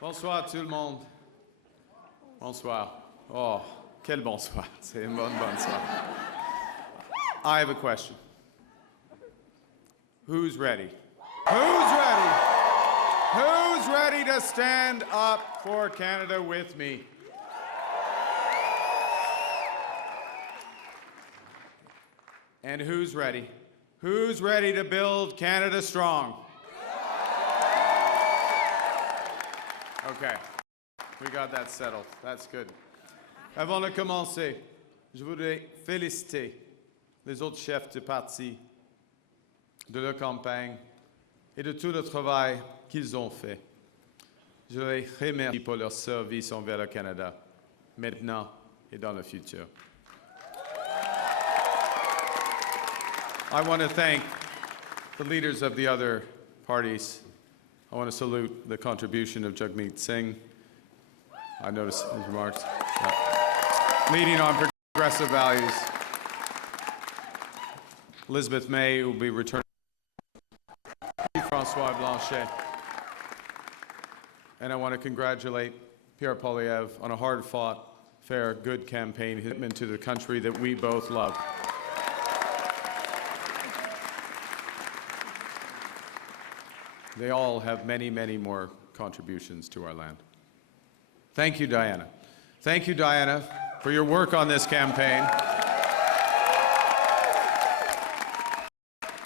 Bonsoir tout le monde. Bonsoir. Oh, quel bonsoir. C'est une bonne bonsoir. I have a question. Who's ready? Who's ready? Who's ready to stand up for Canada with me? And who's ready? Who's ready to build Canada strong? Okay, we got that settled. That's good. Avant de commencer, je voudrais féliciter les autres chefs de parti, de leur campagne et de tout le travail qu'ils ont fait. Je les remercie pour leur service envers le Canada, maintenant et dans le futur. I want to thank the leaders of the other parties. I want to salute the contribution of Jagmeet Singh. I noticed his remarks. Leading on progressive values. Elizabeth May will be returning. François Blanchet. And I want to congratulate Pierre Poilievre on a hard-fought, fair, good campaign commitment to the country that we both love. They all have many, many more contributions to our land. Thank you, Diana. Thank you, Diana, for your work on this campaign.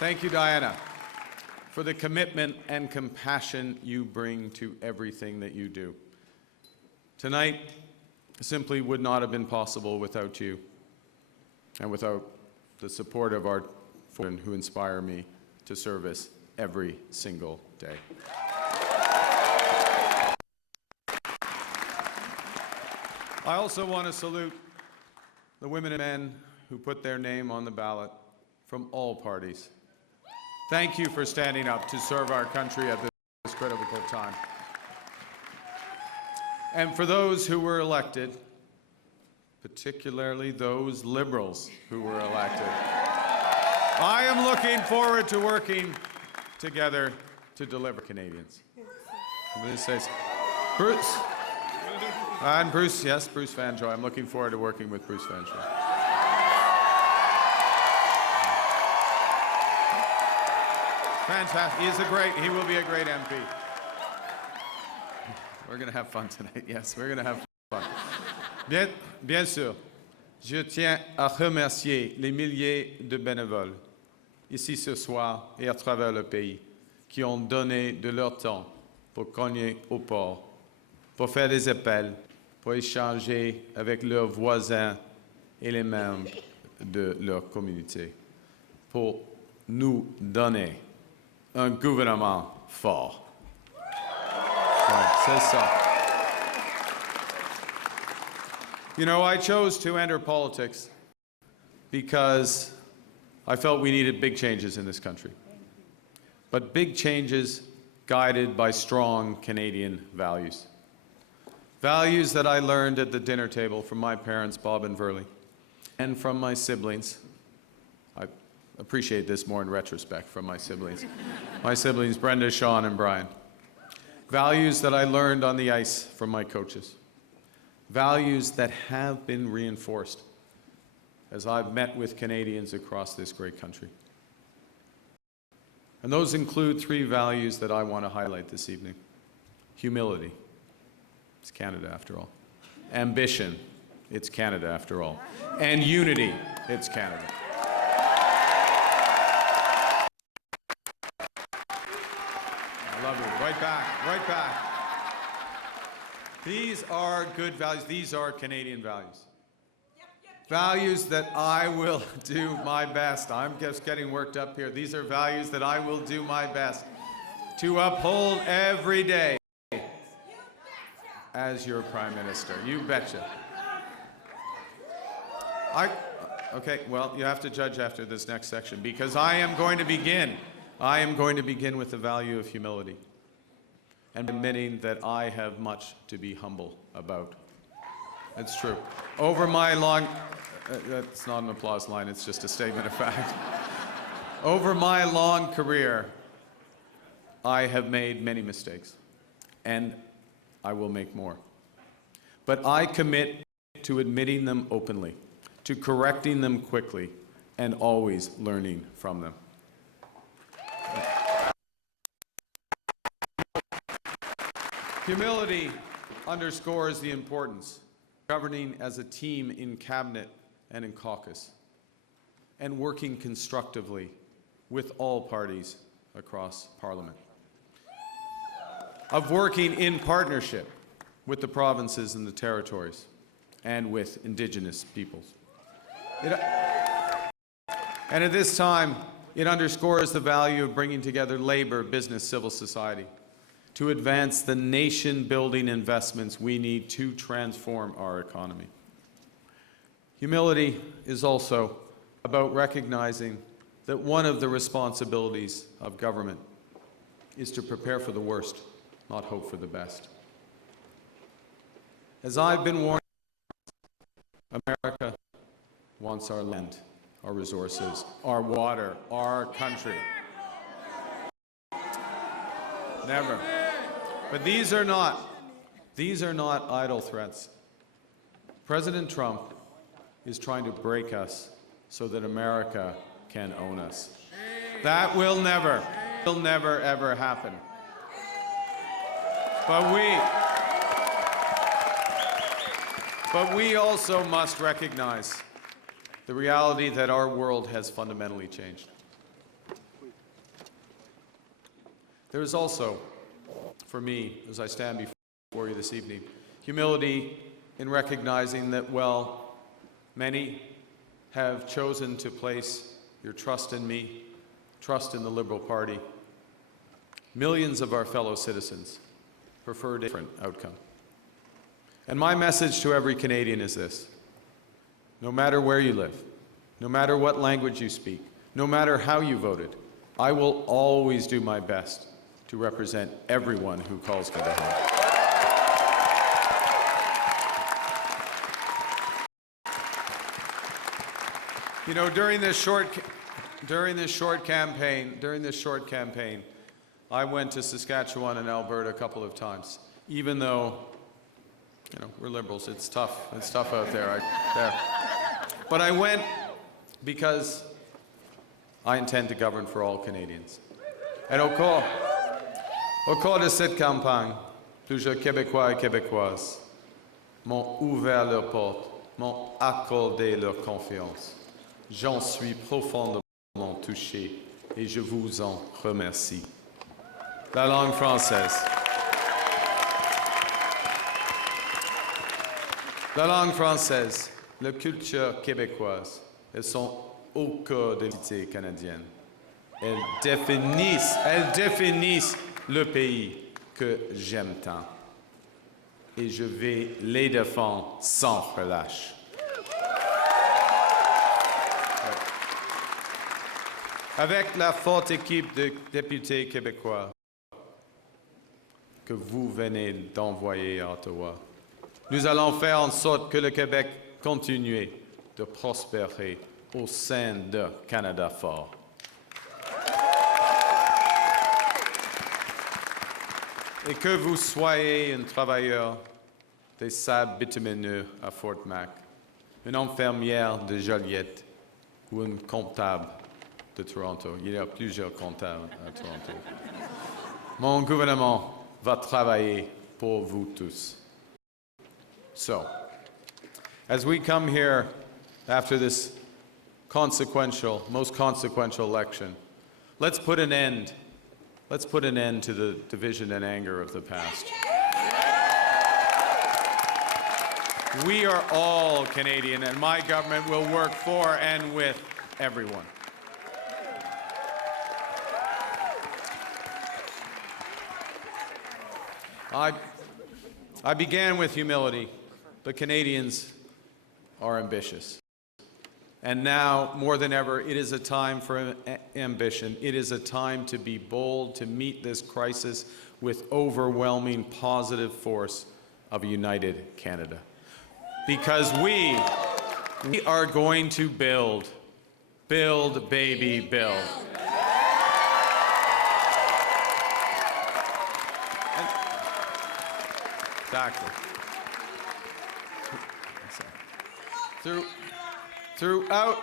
Thank you, Diana, for the commitment and compassion you bring to everything that you do. Tonight simply would not have been possible without you and without the support of our foreign who inspire me to service every single day. I also want to salute the women and men who put their name on the ballot from all parties. Thank you for standing up to serve our country at this critical time. And for those who were elected, particularly those Liberals who were elected, I am looking forward to working together to deliver Canadians. Bruce. And Bruce, yes, Bruce Vanjoy. I'm looking forward to working with Bruce Vanjoy. Fantastic. He will be a great MP. We're going to have fun tonight. Yes, we're going to have fun. Bien sûr, je tiens à remercier les milliers de bénévoles ici ce soir et à travers le pays, qui ont donné de leur temps pour cogner au port, pour faire des appels, pour échanger avec leurs voisins et les membres de leur communauté, pour nous donner un gouvernement fort. Ouais, c'est ça. You know, I chose to enter politics because I felt we needed big changes in this country, but big changes guided by strong Canadian values. Values that I learned at the dinner table from my parents, Bob and Verley, and from my siblings. I appreciate this more in retrospect from my siblings. My siblings, Brenda, Sean, and Brian. Values that I learned on the ice from my coaches. Values that have been reinforced as I've met with Canadians across this great country. And those include three values that I want to highlight this evening. Humility. It's Canada after all. Ambition. It's Canada after all. And unity. It's Canada. I love you. Right back. Right back. These are good values. These are Canadian values. Values that I will do my best. I'm just getting worked up here. These are values that I will do my best to uphold every day as your Prime Minister. You betcha. Okay, well, you have to judge after this next section because I am going to begin with the value of humility and admitting that I have much to be humble about. It's true. Over my long, that's not an applause line, it's just a statement of fact. Over my long career, I have made many mistakes. And I will make more. But I commit to admitting them openly, to correcting them quickly, and always learning from them. Humility underscores the importance of governing as a team in cabinet and in caucus, and working constructively with all parties across Parliament, of working in partnership with the provinces and the territories, and with Indigenous peoples. And at this time, it underscores the value of bringing together labor, business, civil society to advance the nation-building investments we need to transform our economy. Humility is also about recognizing that one of the responsibilities of government is to prepare for the worst, not hope for the best. As I've been warned, America wants our land, our resources, our water, our country. Never. But these are not idle threats. President Trump is trying to break us so that America can own us. That will never, ever happen. But we also must recognize the reality that our world has fundamentally changed. There is also, for me, as I stand before you this evening, humility in recognizing that, well, many have chosen to place your trust in me, trust in the Liberal Party. Millions of our fellow citizens prefer a different outcome. And my message to every Canadian is this: no matter where you live, no matter what language you speak, no matter how you voted, I will always do my best to represent everyone who calls me to home. You know, during this short campaign, I went to Saskatchewan and Alberta a couple of times, even though, you know, we're Liberals. It's tough. It's tough out there. But I went because I intend to govern for all Canadians. And au cours de cette campagne, plusieurs Québécois et Québécoises m'ont ouvert leurs portes, m'ont accordé leur confiance. J'en suis profondément touché et je vous en remercie. La langue française. La langue française, la culture québécoise, elles sont au cœur de l'identité canadienne. Elles définissent le pays que j'aime tant. Et je vais les défendre sans relâche. Avec la forte équipe de députés québécois que vous venez d'envoyer à Ottawa, nous allons faire en sorte que le Québec continue de prospérer au sein d'un Canada fort. Et que vous soyez un travailleur des sables bitumineux à Fort Mac, une infirmière de Joliette ou un comptable de Toronto. Il y a plusieurs comptables à Toronto. Mon gouvernement va travailler pour vous tous. So, as we come here after this most consequential election, let's put an end to the division and anger of the past. We are all Canadian, and my government will work for and with everyone. I began with humility, but Canadians are ambitious. And now, more than ever, it is a time for ambition. It is a time to be bold, to meet this crisis with overwhelming positive force of a united Canada. Because we are going to build, baby, build. Exactly. Throughout,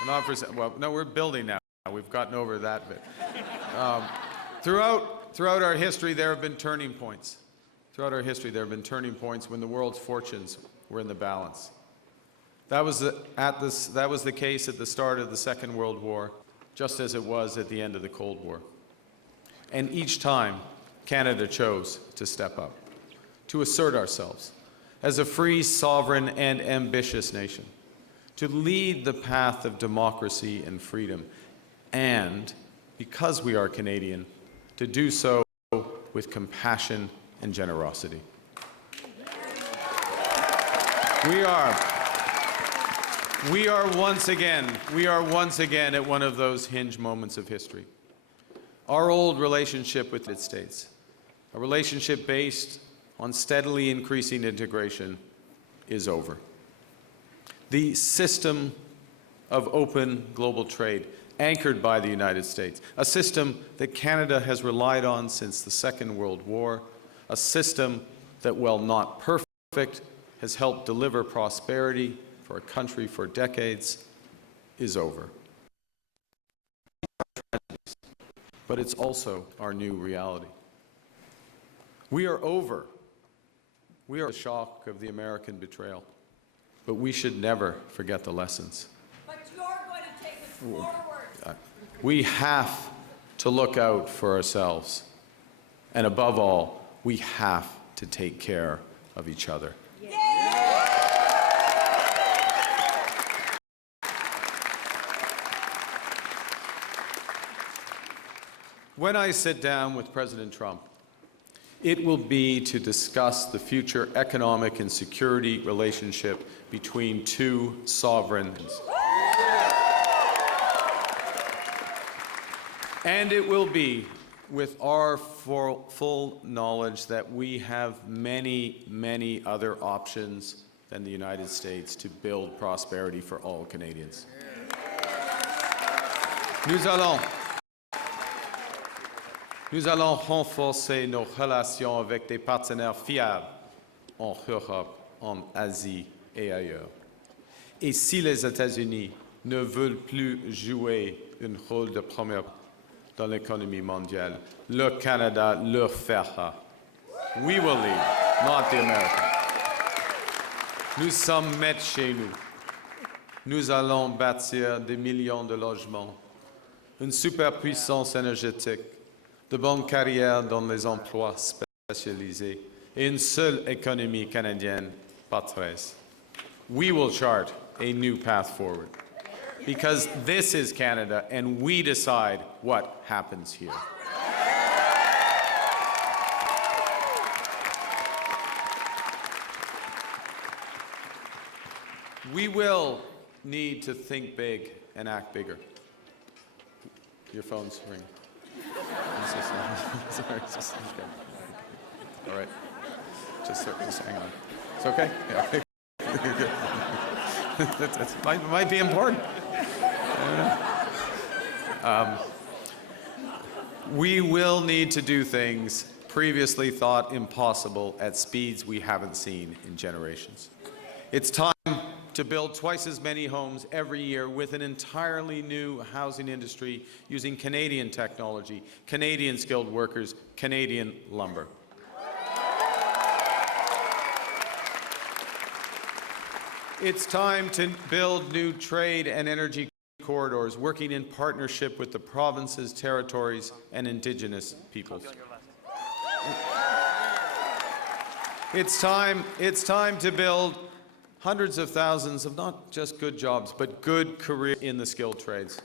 we're not for, well, no, we're building now. We've gotten over that bit. Throughout our history, there have been turning points. Throughout our history, there have been turning points when the world's fortunes were in the balance. That was the case at the start of the Second World War, just as it was at the end of the Cold War. And each time, Canada chose to step up, to assert ourselves as a free, sovereign, and ambitious nation, to lead the path of democracy and freedom, and, because we are Canadian, to do so with compassion and generosity. We are once again at one of those hinge moments of history. Our old relationship with the United States, a relationship based on steadily increasing integration, is over. The system of open global trade, anchored by the United States, a system that Canada has relied on since the Second World War, a system that, while not perfect, has helped deliver prosperity for a country for decades, is over. But it's also our new reality. We are over. We are the shock of the American betrayal. But we should never forget the lessons. But you're going to take us forward. We have to look out for ourselves. And above all, we have to take care of each other. When I sit down with President Trump, it will be to discuss the future economic and security relationship between two sovereigns. And it will be with our full knowledge that we have many, many other options than the United States to build prosperity for all Canadians. Nous allons renforcer nos relations avec des partenaires fiables en Europe, en Asie et ailleurs. Et si les États-Unis ne veulent plus jouer un rôle de premier dans l'économie mondiale, le Canada le fera. We will lead, not the Americans. Nous sommes maîtres chez nous. Nous allons bâtir des millions de logements, une superpuissance énergétique, de bonnes carrières dans les emplois spécialisés et une seule économie canadienne par 13. We will chart a new path forward because this is Canada and we decide what happens here. We will need to think big and act bigger. Your phone's ringing. Sorry, just okay. All right. Just hang on. It's okay? Yeah. That might be important. We will need to do things previously thought impossible at speeds we haven't seen in generations. It's time to build twice as many homes every year with an entirely new housing industry using Canadian technology, Canadian skilled workers, Canadian lumber. It's time to build new trade and energy corridors, working in partnership with the provinces, territories, and Indigenous peoples. It's time to build hundreds of thousands of not just good jobs, but good careers in the skilled trades.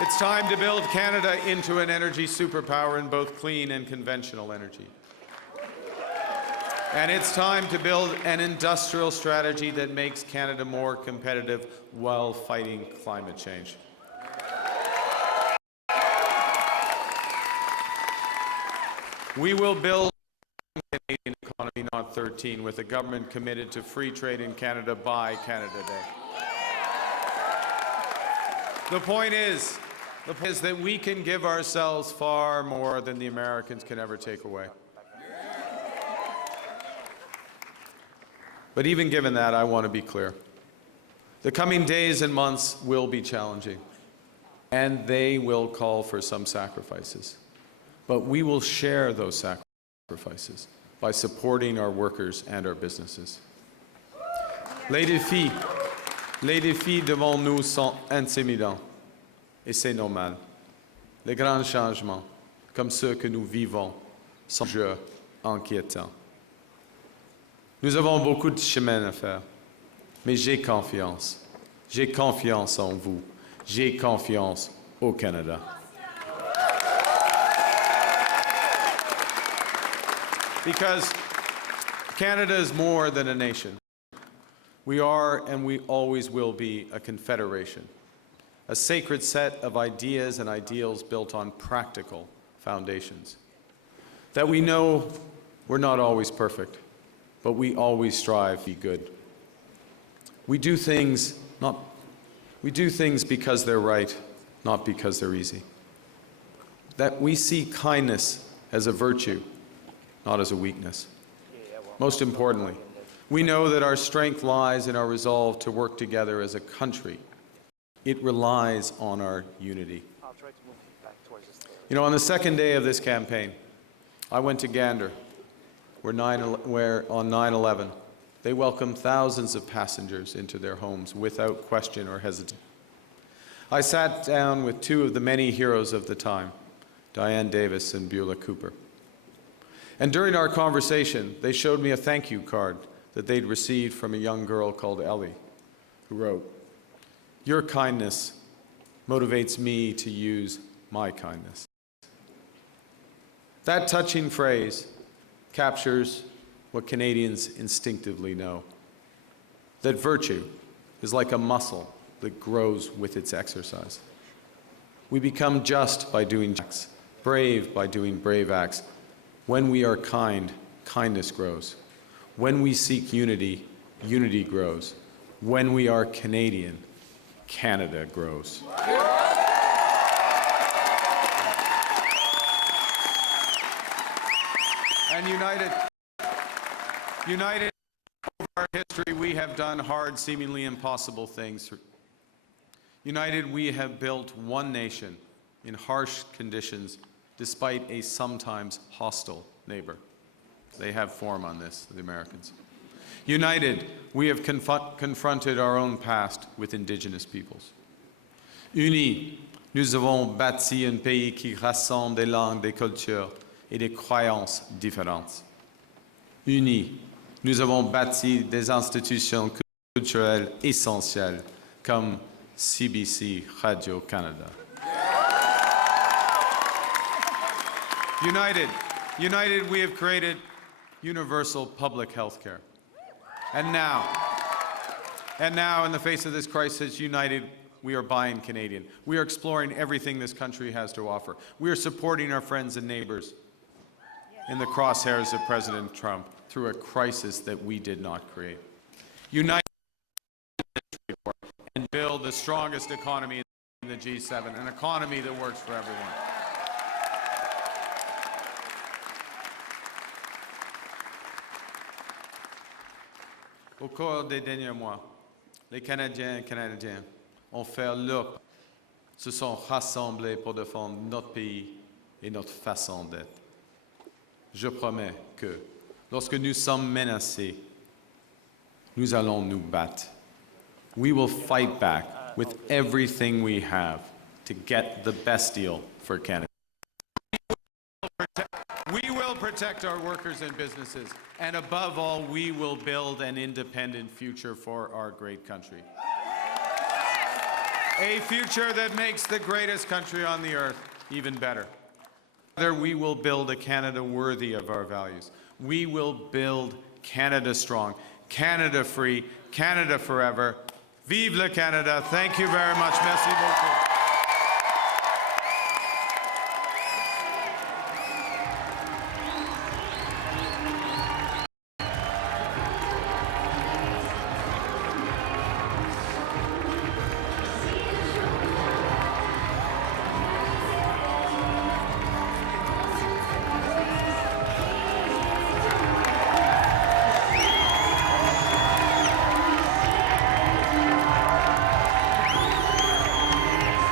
It's time to build Canada into an energy superpower in both clean and conventional energy. And it's time to build an industrial strategy that makes Canada more competitive while fighting climate change. We will build a Canadian economy, not 13, with a government committed to free trade in Canada by Canada Day. The point is, The point is that we can give ourselves far more than the Americans can ever take away. But even given that, I want to be clear. The coming days and months will be challenging, and they will call for some sacrifices. But we will share those sacrifices by supporting our workers and our businesses. Les défis devant nous sont intimidants, et c'est normal. Les grands changements, comme ceux que nous vivons, sont jeux inquiétants. Nous avons beaucoup de chemin à faire, mais j'ai confiance. J'ai confiance en vous. J'ai confiance au Canada. Because Canada is more than a nation. We are and we always will be a confederation, a sacred set of ideas and ideals built on practical foundations. That we know we're not always perfect, but we always strive to be good. We do things because they're right, not because they're easy. That we see kindness as a virtue, not as a weakness. Most importantly, we know that our strength lies in our resolve to work together as a country. It relies on our unity. You know, on the second day of this campaign, I went to Gander, where on 9/11, they welcomed thousands of passengers into their homes without question or hesitation. I sat down with two of the many heroes of the time, Diane Davis and Beulah Cooper. And during our conversation, they showed me a thank you card that they'd received from a young girl called Ellie, who wrote, "Your kindness motivates me to use my kindness." That touching phrase captures what Canadians instinctively know, that virtue is like a muscle that grows with its exercise. We become just by doing acts, brave by doing brave acts. When we are kind, kindness grows. When we seek unity, unity grows. When we are Canadian, Canada grows. And united over our history, we have done hard, seemingly impossible things. United, we have built one nation in harsh conditions, despite a sometimes hostile neighbor. They have form on this, the Americans. United, we have confronted our own past with Indigenous peoples. Unis, nous avons bâti un pays qui rassemble des langues, des cultures et des croyances différentes. Unis, nous avons bâti des institutions culturelles essentielles comme CBC Radio-Canada. United, we have created universal public health care. And now, in the face of this crisis, united, we are buying Canadian. We are exploring everything this country has to offer. We are supporting our friends and neighbors in the crosshairs of President Trump through a crisis that we did not create. United and build the strongest economy in the G7, an economy that works for everyone. Au cours des derniers mois, les Canadiens et Canadiennes ont fait leur, se sont rassemblés pour défendre notre pays et notre façon d'être. Je promets que, lorsque nous sommes menacés, nous allons nous battre. We will fight back with everything we have to get the best deal for Canada. We will protect our workers and businesses, and above all, we will build an independent future for our great country. A future that makes the greatest country on the earth even better. Together, we will build a Canada worthy of our values. We will build Canada strong, Canada free, Canada forever. Vive le Canada. Thank you very much. Merci beaucoup.